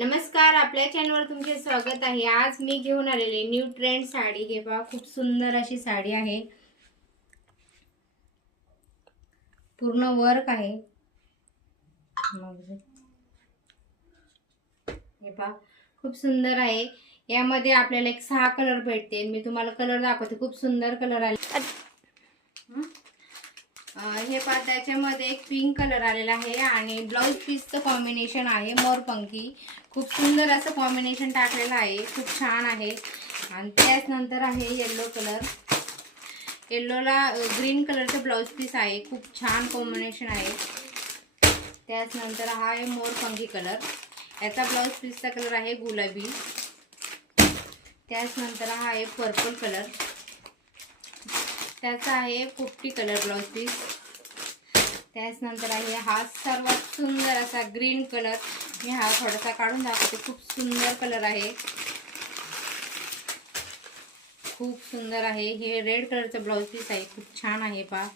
नमस्कार, आपल्या चॅनलवर तुमचे स्वागत आहे। आज मी घेऊन आलेले न्यू ट्रेंड साडी। हे पहा, खूप सुंदर अशी साडी आहे, पूर्ण वर्क आहे। हे पहा, खूप सुंदर आहे। यामध्ये आपल्याला एक 6 कलर भेटते। मी तुम्हाला कलर दाखवते, खूप सुंदर कलर आले। हे पहा, त्याच्यामध्ये एक पिंक कलर आलेला आहे आणि ब्लाउज पीसचं कॉम्बिनेशन आहे मोरपंखी। खूप सुंदर असं कॉम्बिनेशन टाकलेलं आहे, खूप छान आहे। आणि त्याच नंतर आहे येलो कलर। येल्लोला ग्रीन कलरचं ब्लाउज पीस आहे, खूप छान कॉम्बिनेशन आहे। त्याच नंतर हा आहे मोरपंखी कलर। याचा ब्लाउज पीसचा कलर आहे गुलाबी। त्याच नंतर हा आहे पर्पल कलर। त्याचा आहे पोपटी कलर ब्लाउज पीस। त्याच नंतर आहे हा सर्वात सुंदर असा ग्रीन कलर। मी हा थोडासा काढून दाखवते, खूप सुंदर कलर आहे, खूप सुंदर आहे। हे रेड कलरचं ब्लाउज पीस आहे, खूप छान आहे पहा।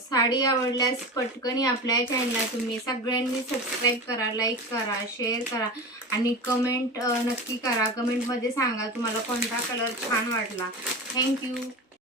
साडी आवडल्यास पटकन आपल्या चॅनलला तुम्ही सगळ्यांनी सबस्क्राईब करा, लाईक करा, शेअर करा आणि कमेंट नक्की करा। कमेंटमध्ये सांगा तुम्हाला कोणता कलर छान वाटला। थँक्यू।